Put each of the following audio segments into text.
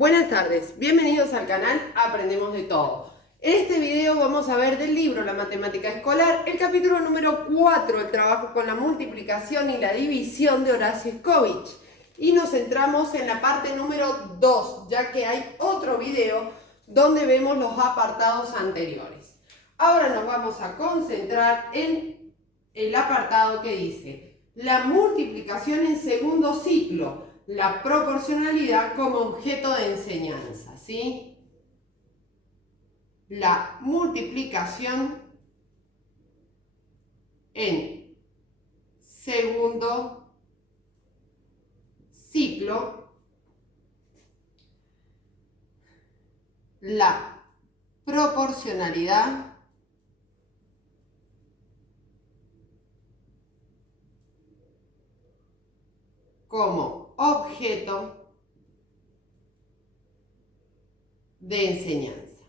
Buenas tardes, bienvenidos al canal Aprendemos de Todo. En este video vamos a ver del libro La Matemática Escolar, el capítulo número 4, el trabajo con la multiplicación y la división de Horacio Scovich. Y nos centramos en la parte número 2, ya que hay otro video donde vemos los apartados anteriores. Ahora nos vamos a concentrar en el apartado que dice la multiplicación en segundo ciclo. La proporcionalidad como objeto de enseñanza, ¿sí? La multiplicación en segundo ciclo, la proporcionalidad como objeto de enseñanza.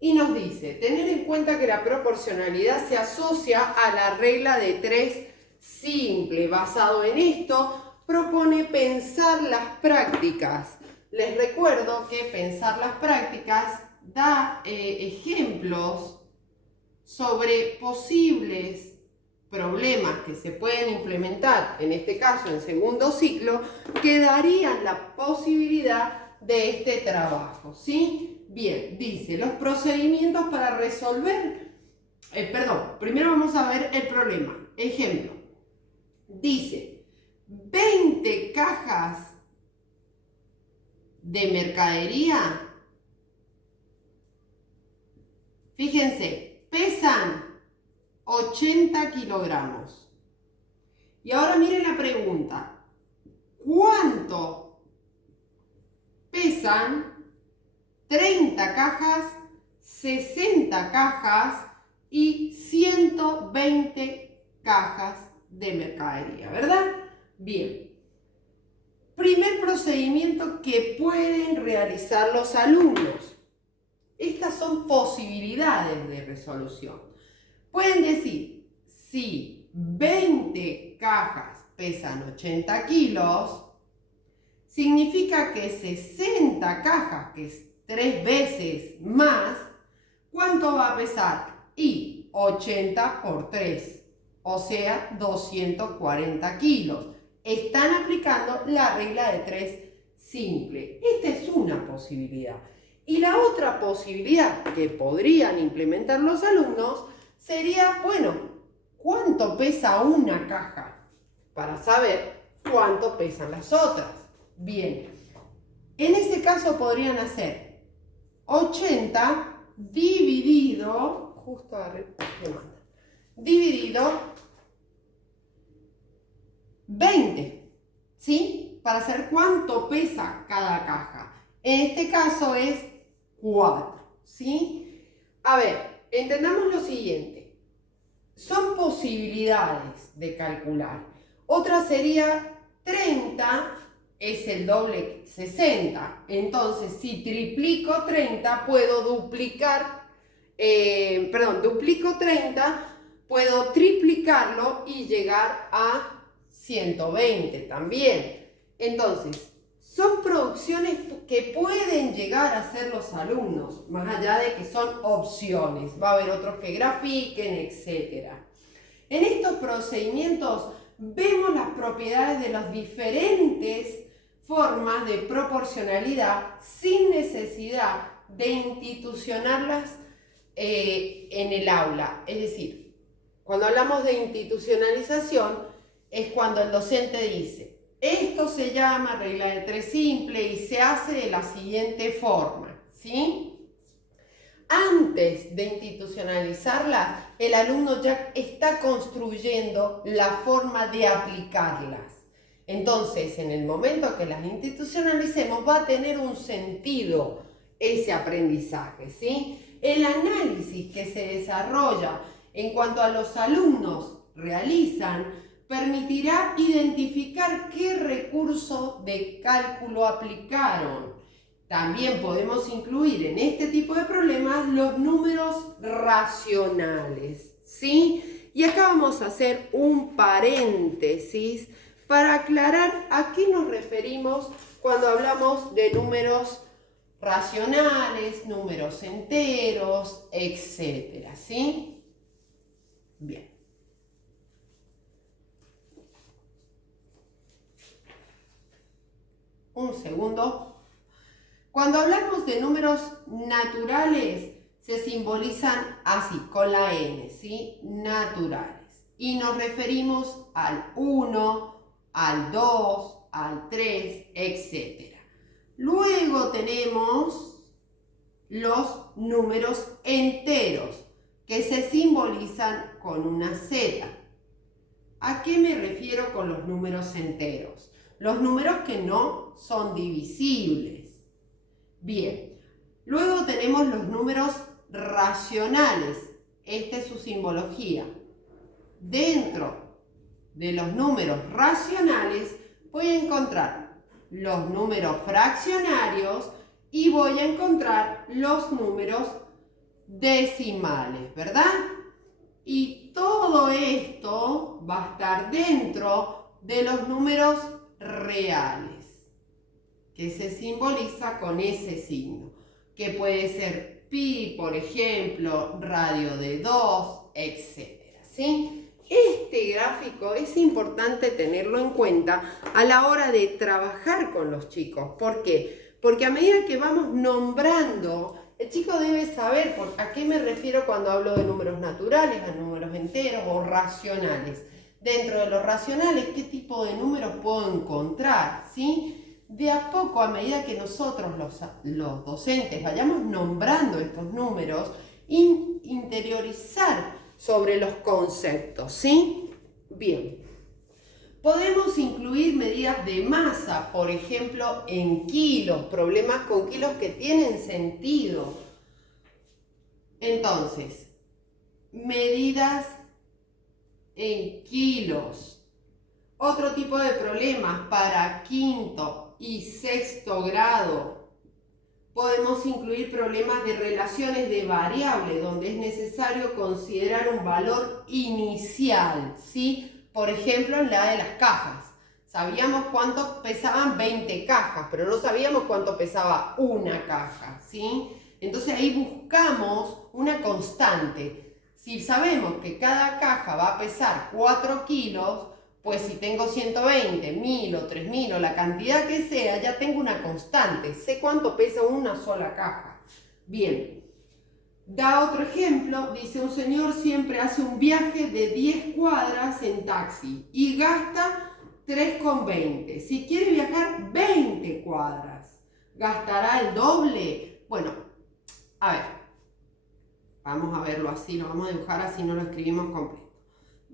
Y nos dice, tener en cuenta que la proporcionalidad se asocia a la regla de 3 simple. Basado en esto, propone pensar las prácticas. Les recuerdo que pensar las prácticas da ejemplos sobre posibles problemas que se pueden implementar, en este caso en segundo ciclo, que darían la posibilidad de este trabajo, ¿sí? Bien, dice, los procedimientos para resolver, primero vamos a ver el problema. Ejemplo, dice, 20 cajas de mercadería, fíjense, pesan 80 kilogramos. Y ahora miren la pregunta. ¿Cuánto pesan 30 cajas, 60 cajas y 120 cajas de mercadería? ¿Verdad? Bien. Primer procedimiento que pueden realizar los alumnos. Estas son posibilidades de resolución. Pueden decir, si 20 cajas pesan 80 kilos, significa que 60 cajas, que es 3 veces más, ¿cuánto va a pesar? Y 80 por 3, o sea, 240 kilos. Están aplicando la regla de 3 simple. Esta es una posibilidad. Y la otra posibilidad que podrían implementar los alumnos sería, bueno, ¿cuánto pesa una caja? Para saber cuánto pesan las otras. Bien, en ese caso podrían hacer 80 dividido, dividido 20, ¿sí? Para saber cuánto pesa cada caja. En este caso es 4, ¿sí? A ver, entendamos lo siguiente, son posibilidades de calcular. Otra sería 30 es el doble 60. Entonces, si triplico 30, puedo duplico 30, puedo triplicarlo y llegar a 120 también. Entonces, son producciones que pueden llegar a hacer los alumnos, más allá de que son opciones. Va a haber otros que grafiquen, etc. En estos procedimientos vemos las propiedades de las diferentes formas de proporcionalidad sin necesidad de institucionarlas en el aula. Es decir, cuando hablamos de institucionalización es cuando el docente dice, esto se llama regla de 3 simple y se hace de la siguiente forma, ¿sí? Antes de institucionalizarla, el alumno ya está construyendo la forma de aplicarlas. Entonces, en el momento que las institucionalicemos, va a tener un sentido ese aprendizaje, ¿sí? El análisis que se desarrolla en cuanto a los alumnos realizan permitirá identificar qué recurso de cálculo aplicaron. También podemos incluir en este tipo de problemas los números racionales, ¿sí? Y acá vamos a hacer un paréntesis para aclarar a qué nos referimos cuando hablamos de números racionales, números enteros, etcétera, ¿sí? Bien. Un segundo. Cuando hablamos de números naturales, se simbolizan así, con la N, ¿sí? Naturales. Y nos referimos al 1, al 2, al 3, etc. Luego tenemos los números enteros, que se simbolizan con una Z. ¿A qué me refiero con los números enteros? Los números que no son divisibles. Bien, luego tenemos los números racionales. Esta es su simbología. Dentro de los números racionales voy a encontrar los números fraccionarios y voy a encontrar los números decimales, ¿verdad? Y todo esto va a estar dentro de los números reales, que se simboliza con ese signo, que puede ser pi, por ejemplo, radio de 2, etc. ¿Sí? Este gráfico es importante tenerlo en cuenta a la hora de trabajar con los chicos. ¿Por qué? Porque a medida que vamos nombrando, el chico debe saber a qué me refiero cuando hablo de números naturales, a números enteros o racionales. Dentro de los racionales, ¿qué tipo de números puedo encontrar? ¿Sí? De a poco, a medida que nosotros, los docentes, vayamos nombrando estos números, interiorizar sobre los conceptos, ¿sí? Bien. Podemos incluir medidas de masa, por ejemplo, en kilos, problemas con kilos que tienen sentido. Entonces, medidas en kilos. Otro tipo de problemas para quinto y sexto grado. Podemos incluir problemas de relaciones de variables, donde es necesario considerar un valor inicial, ¿sí? Por ejemplo, en la de las cajas. Sabíamos cuánto pesaban 20 cajas, pero no sabíamos cuánto pesaba una caja, ¿sí? Entonces ahí buscamos una constante. Si sabemos que cada caja va a pesar 4 kilos, pues si tengo 120, 1000 o 3000 o la cantidad que sea, ya tengo una constante. Sé cuánto pesa una sola caja. Bien. Da otro ejemplo. Dice, un señor siempre hace un viaje de 10 cuadras en taxi y gasta 3,20. Si quiere viajar 20 cuadras, ¿gastará el doble? Bueno, a ver. Vamos a verlo así, lo vamos a dibujar así, no lo escribimos completo.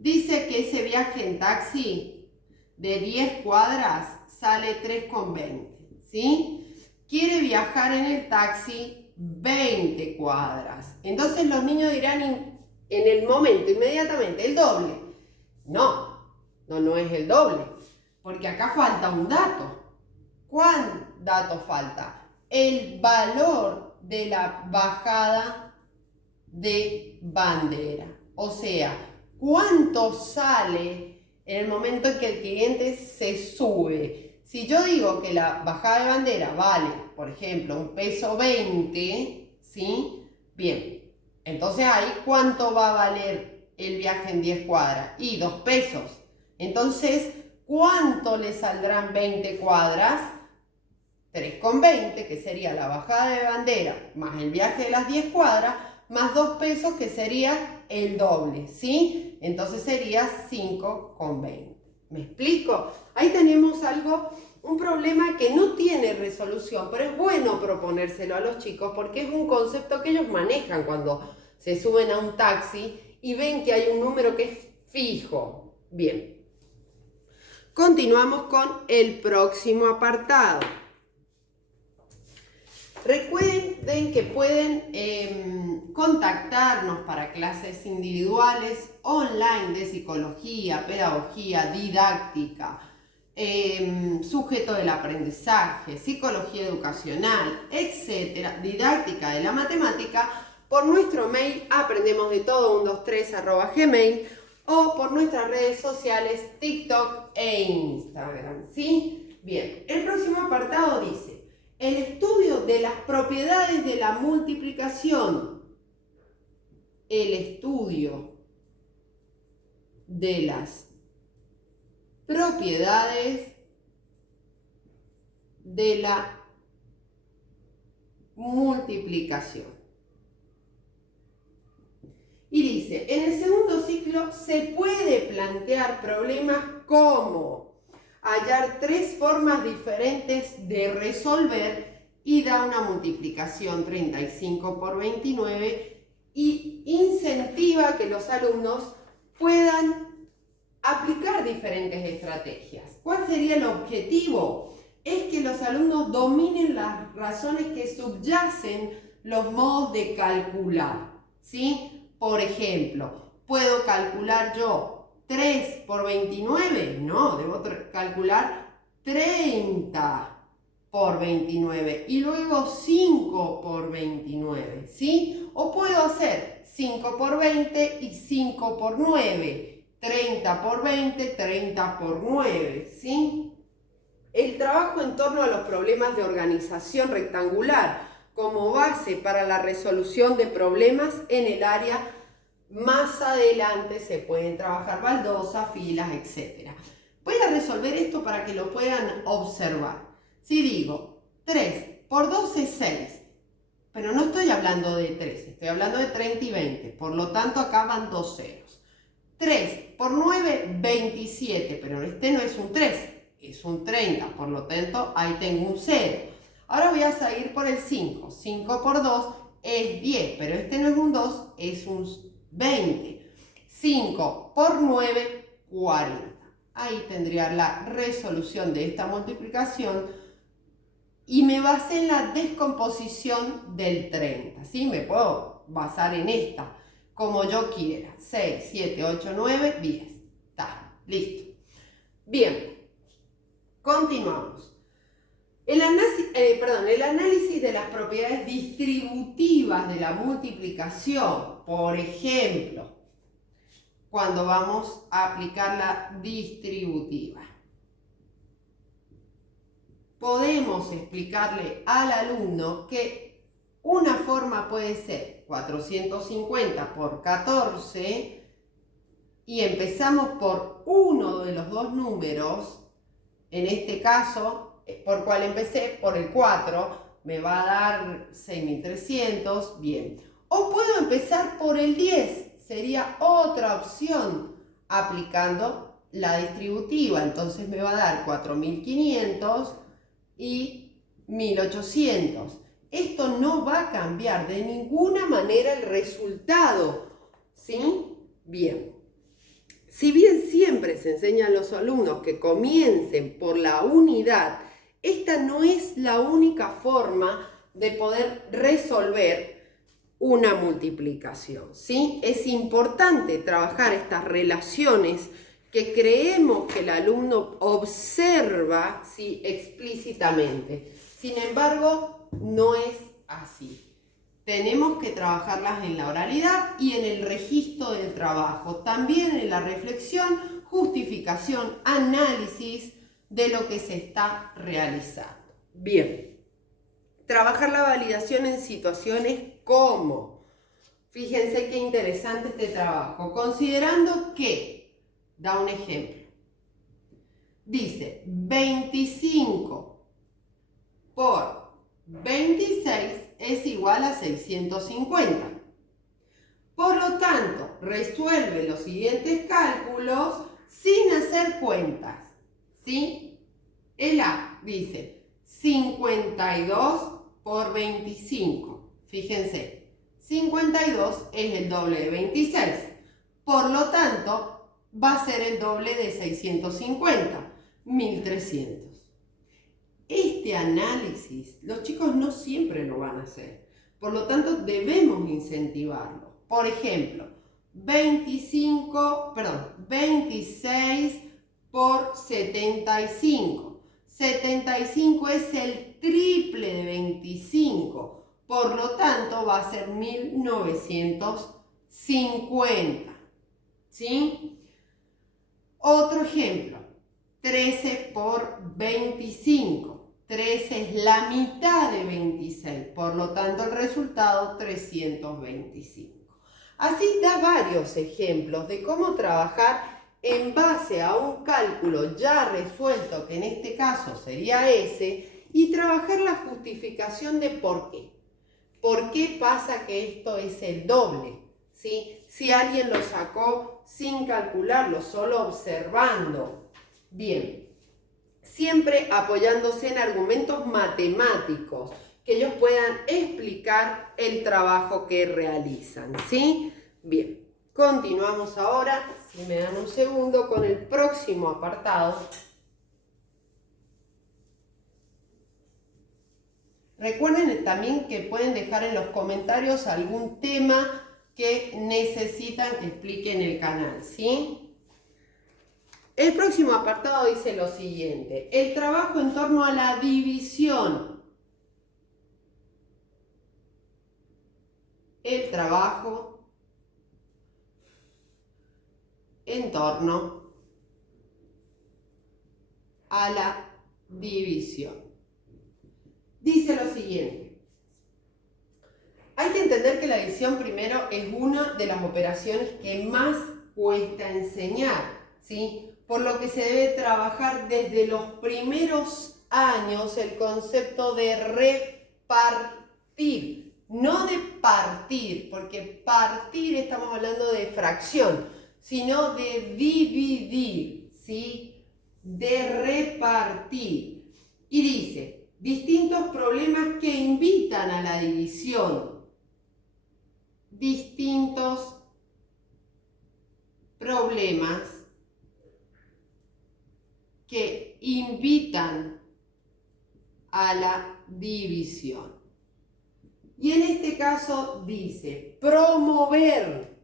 Dice que ese viaje en taxi de 10 cuadras sale 3,20, ¿sí? Quiere viajar en el taxi 20 cuadras. Entonces los niños dirán en el momento, inmediatamente, el doble. No es el doble, porque acá falta un dato. ¿Cuál dato falta? El valor de la bajada de bandera. O sea, ¿cuánto sale en el momento en que el cliente se sube? Si yo digo que la bajada de bandera vale, por ejemplo, un peso 20, ¿sí? Bien, entonces ahí ¿cuánto va a valer el viaje en 10 cuadras? Y 2 pesos. Entonces, ¿cuánto le saldrán 20 cuadras? 3,20, que sería la bajada de bandera, más el viaje de las 10 cuadras, más 2 pesos, que sería el doble, ¿sí? Entonces sería 5,20. ¿Me explico? Ahí tenemos un problema que no tiene resolución, pero es bueno proponérselo a los chicos porque es un concepto que ellos manejan cuando se suben a un taxi y ven que hay un número que es fijo. Bien. Continuamos con el próximo apartado. Recuerden que pueden contactarnos para clases individuales, online de psicología, pedagogía, didáctica, sujeto del aprendizaje, psicología educacional, etcétera, didáctica de la matemática, por nuestro mail aprendemosdetodo123@gmail o por nuestras redes sociales TikTok e Instagram, ¿sí? Bien, el próximo apartado dice, el estudio de las propiedades de la multiplicación. El estudio de las propiedades de la multiplicación. Y dice, en el segundo ciclo se puede plantear problemas como hallar 3 formas diferentes de resolver y da una multiplicación 35 por 29 y incentiva que los alumnos puedan aplicar diferentes estrategias. ¿Cuál sería el objetivo? Es que los alumnos dominen las razones que subyacen los modos de calcular, ¿sí? Por ejemplo, ¿puedo calcular yo 3 por 29? No, debo calcular 30 por 29 y luego 5 por 29, ¿sí? O puedo hacer 5 por 20 y 5 por 9, 30 por 20, 30 por 9, ¿sí? El trabajo en torno a los problemas de organización rectangular como base para la resolución de problemas en el área. Más adelante se pueden trabajar baldosas, filas, etc. Voy a resolver esto para que lo puedan observar. Si digo 3 por 2 es 6, pero no estoy hablando de 3, estoy hablando de 30 y 20, por lo tanto acá van 2 ceros. 3 por 9, 27, pero este no es un 3, es un 30, por lo tanto ahí tengo un 0. Ahora voy a seguir por el 5. 5 por 2 es 10, pero este no es un 2, es un 20. 5 por 9, 40. Ahí tendría la resolución de esta multiplicación y me basé en la descomposición del 30. ¿Sí? Me puedo basar en esta, como yo quiera. 6, 7, 8, 9, 10. Está, listo. Bien, continuamos. El análisis de las propiedades distributivas de la multiplicación, por ejemplo, cuando vamos a aplicar la distributiva. Podemos explicarle al alumno que una forma puede ser 450 por 14 y empezamos por uno de los dos números, en este caso, por cual empecé, por el 4, me va a dar 6.300, bien. O puedo empezar por el 10, sería otra opción, aplicando la distributiva. Entonces me va a dar 4.500 y 1.800. Esto no va a cambiar de ninguna manera el resultado, ¿sí? Bien. Si bien siempre se enseña a los alumnos que comiencen por la unidad, esta no es la única forma de poder resolver una multiplicación, ¿sí? Es importante trabajar estas relaciones que creemos que el alumno observa, ¿sí?, explícitamente. Sin embargo, no es así. Tenemos que trabajarlas en la oralidad y en el registro del trabajo. También en la reflexión, justificación, análisis de lo que se está realizando. Bien, trabajar la validación en situaciones como, fíjense qué interesante este trabajo, considerando que, da un ejemplo, dice 25 por 26 es igual a 650. Por lo tanto, resuelve los siguientes cálculos sin hacer cuentas, ¿sí? El A dice 52 por 25. Fíjense, 52 es el doble de 26. Por lo tanto, va a ser el doble de 650, 1.300. Este análisis, los chicos no siempre lo van a hacer. Por lo tanto, debemos incentivarlo. Por ejemplo, 26 por 75. 75 es el triple de 25. Por lo tanto, va a ser 1950. ¿Sí? Otro ejemplo, 13 por 25. 13 es la mitad de 26, por lo tanto el resultado 325. Así da varios ejemplos de cómo trabajar en base a un cálculo ya resuelto, que en este caso sería ese, y trabajar la justificación de por qué. ¿Por qué pasa que esto es el doble? ¿Sí? Si alguien lo sacó sin calcularlo, solo observando. Bien. Siempre apoyándose en argumentos matemáticos, que ellos puedan explicar el trabajo que realizan, ¿sí? Bien, continuamos ahora, si me dan un segundo, con el próximo apartado. Recuerden también que pueden dejar en los comentarios algún tema que necesitan que explique en el canal, ¿sí? El próximo apartado dice lo siguiente: el trabajo en torno a la división. El trabajo en torno a la división. Dice lo siguiente: hay que entender que la división primero es una de las operaciones que más cuesta enseñar, ¿sí? Por lo que se debe trabajar desde los primeros años el concepto de repartir, no de partir, porque partir estamos hablando de fracción, sino de dividir, ¿sí? De repartir. Y dice, distintos problemas que invitan a la división. Distintos problemas que invitan a la división. Y en este caso dice promover.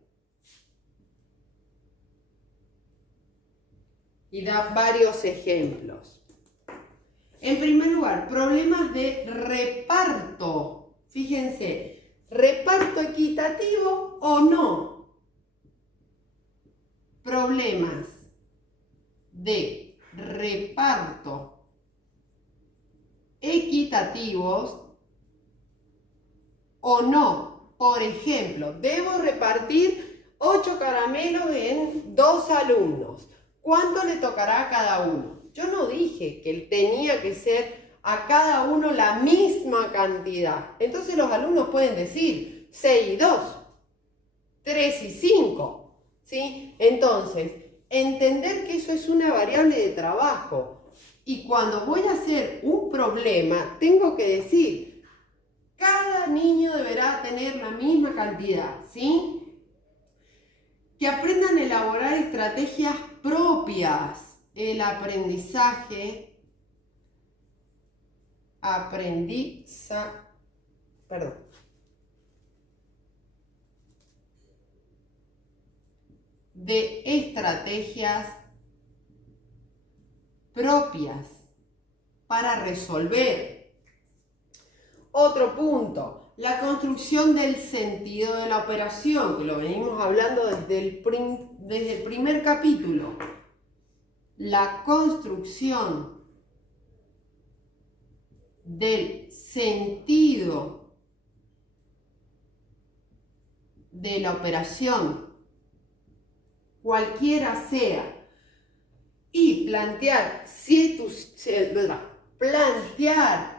Y da varios ejemplos. En primer lugar, problemas de reparto. Fíjense, ¿reparto equitativo o no? Problemas de reparto equitativos o no. Por ejemplo, debo repartir 8 caramelos en 2 alumnos. ¿Cuánto le tocará a cada uno? Yo no dije que tenía que ser a cada uno la misma cantidad. Entonces los alumnos pueden decir 6 y 2, 3 y 5, ¿sí? Entonces, entender que eso es una variable de trabajo. Y cuando voy a hacer un problema, tengo que decir, cada niño deberá tener la misma cantidad, ¿sí? Que aprendan a elaborar estrategias propias. El aprendizaje, de estrategias propias para resolver. Otro punto, la construcción del sentido de la operación, que lo venimos hablando desde el primer capítulo. La construcción del sentido de la operación, cualquiera sea, y plantear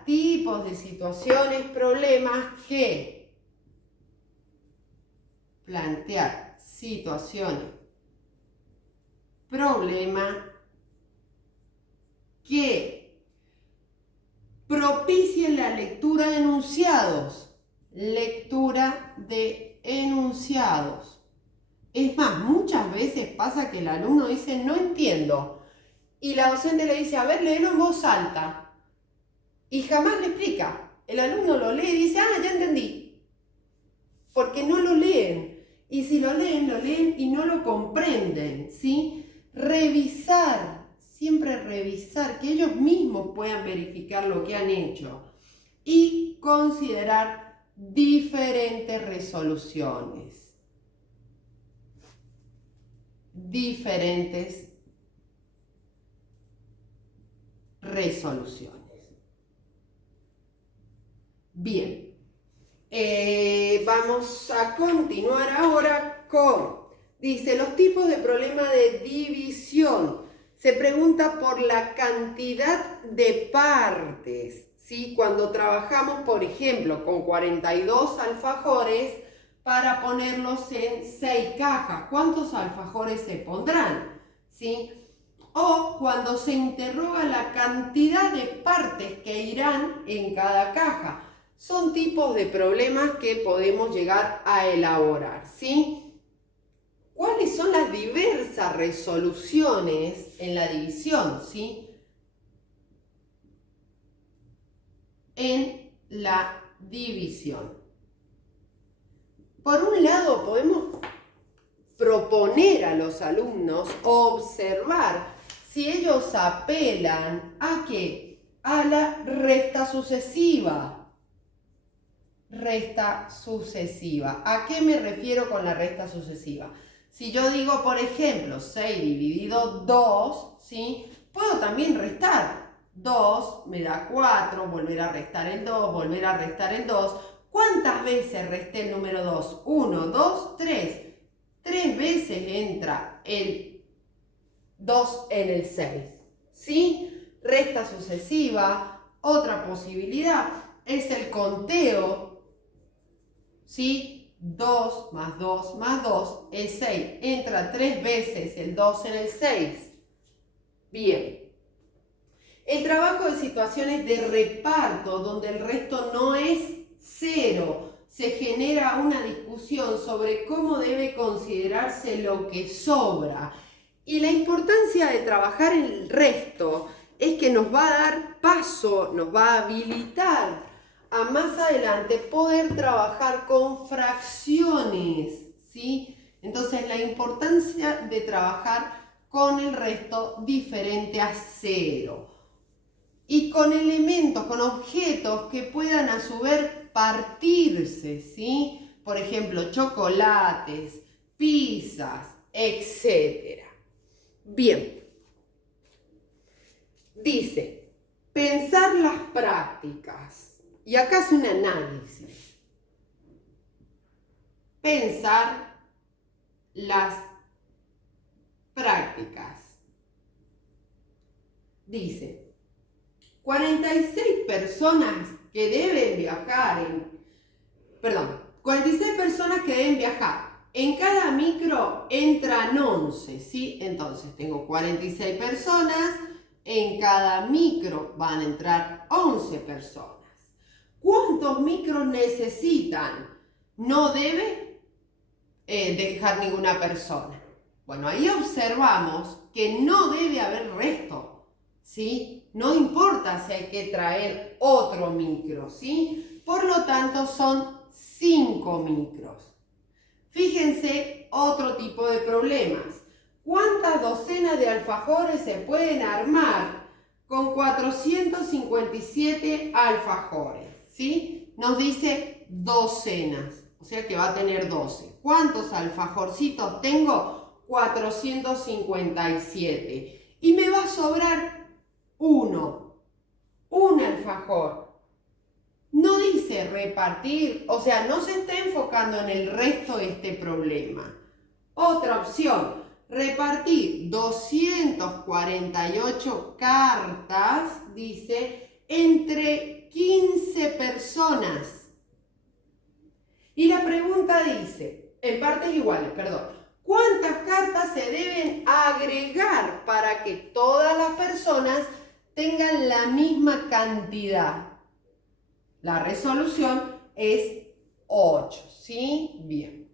tipos de situaciones, problemas que propicien la lectura de enunciados. Es más, muchas veces pasa que el alumno dice, no entiendo. Y la docente le dice, a ver, léelo en voz alta. Y jamás le explica. El alumno lo lee y dice, ah, ya entendí. Porque no lo leen. Y si lo leen y no lo comprenden, ¿sí? Siempre revisar, que ellos mismos puedan verificar lo que han hecho. Y considerar diferentes resoluciones. Diferentes resoluciones. Bien, vamos a continuar ahora con, dice, los tipos de problema de división. Se pregunta por la cantidad de partes, ¿sí? Cuando trabajamos, por ejemplo, con 42 alfajores para ponerlos en 6 cajas, ¿cuántos alfajores se pondrán? ¿Sí? O cuando se interroga la cantidad de partes que irán en cada caja. Son tipos de problemas que podemos llegar a elaborar, ¿sí? ¿Cuáles son las diversas resoluciones en la división, ¿sí? En la división. Por un lado, podemos proponer a los alumnos observar si ellos apelan ¿a qué? A la resta sucesiva. Resta sucesiva. ¿A qué me refiero con la resta sucesiva? Si yo digo, por ejemplo, 6 dividido 2, ¿sí? Puedo también restar. 2 me da 4, volver a restar el 2, volver a restar el 2. ¿Cuántas veces resté el número 2? 1, 2, 3. 3 veces entra el 2 en el 6. ¿Sí? Resta sucesiva. Otra posibilidad es el conteo. ¿Sí? 2 más 2 más 2 es 6. Entra 3 veces el 2 en el 6. Bien. El trabajo de situaciones de reparto, donde el resto no es 0. Se genera una discusión sobre cómo debe considerarse lo que sobra. Y la importancia de trabajar el resto es que nos va a dar paso, nos va a habilitar a más adelante poder trabajar con fracciones, ¿sí? Entonces la importancia de trabajar con el resto diferente a 0. Y con elementos, con objetos que puedan a su vez partirse, ¿sí? Por ejemplo, chocolates, pizzas, etc. Bien. Dice, pensar las prácticas. Y acá hace un análisis. Pensar las prácticas. Dice, 46 personas que deben viajar 46 personas que deben viajar. En cada micro entran 11, ¿sí? Entonces tengo 46 personas, en cada micro van a entrar 11 personas. ¿Cuántos micros necesitan? No debe dejar ninguna persona. Bueno, ahí observamos que no debe haber resto, ¿sí? No importa si hay que traer otro micro, ¿sí? Por lo tanto, son 5 micros. Fíjense otro tipo de problemas. ¿Cuántas docenas de alfajores se pueden armar con 457 alfajores? ¿Sí? Nos dice docenas, o sea que va a tener 12. ¿Cuántos alfajorcitos tengo? 457. Y me va a sobrar un alfajor. No dice repartir, o sea, no se está enfocando en el resto de este problema. Otra opción, repartir 248 cartas, dice, entre 15 personas. Y la pregunta dice, en partes iguales, ¿cuántas cartas se deben agregar para que todas las personas tengan la misma cantidad? La resolución es 8, ¿sí? Bien.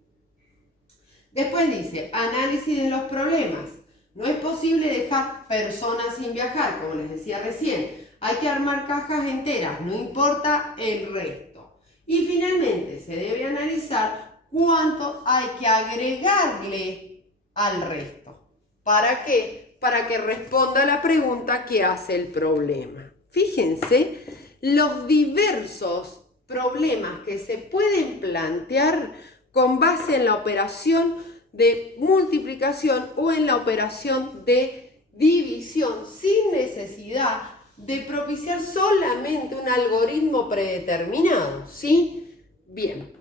Después dice, análisis de los problemas. No es posible dejar personas sin viajar, como les decía recién. Hay que armar cajas enteras, no importa el resto. Y finalmente se debe analizar cuánto hay que agregarle al resto. ¿Para qué? Para que responda a la pregunta que hace el problema. Fíjense los diversos problemas que se pueden plantear con base en la operación de multiplicación o en la operación de división sin necesidad de propiciar solamente un algoritmo predeterminado, ¿sí? Bien,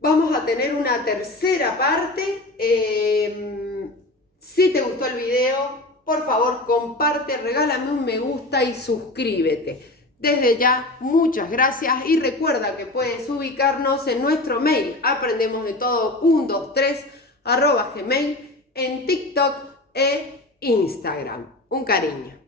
vamos a tener una tercera parte. Si te gustó el video, por favor comparte, regálame un me gusta y suscríbete. Desde ya, muchas gracias y recuerda que puedes ubicarnos en nuestro mail aprendemosdetodo123@gmail, en TikTok e Instagram. Un cariño.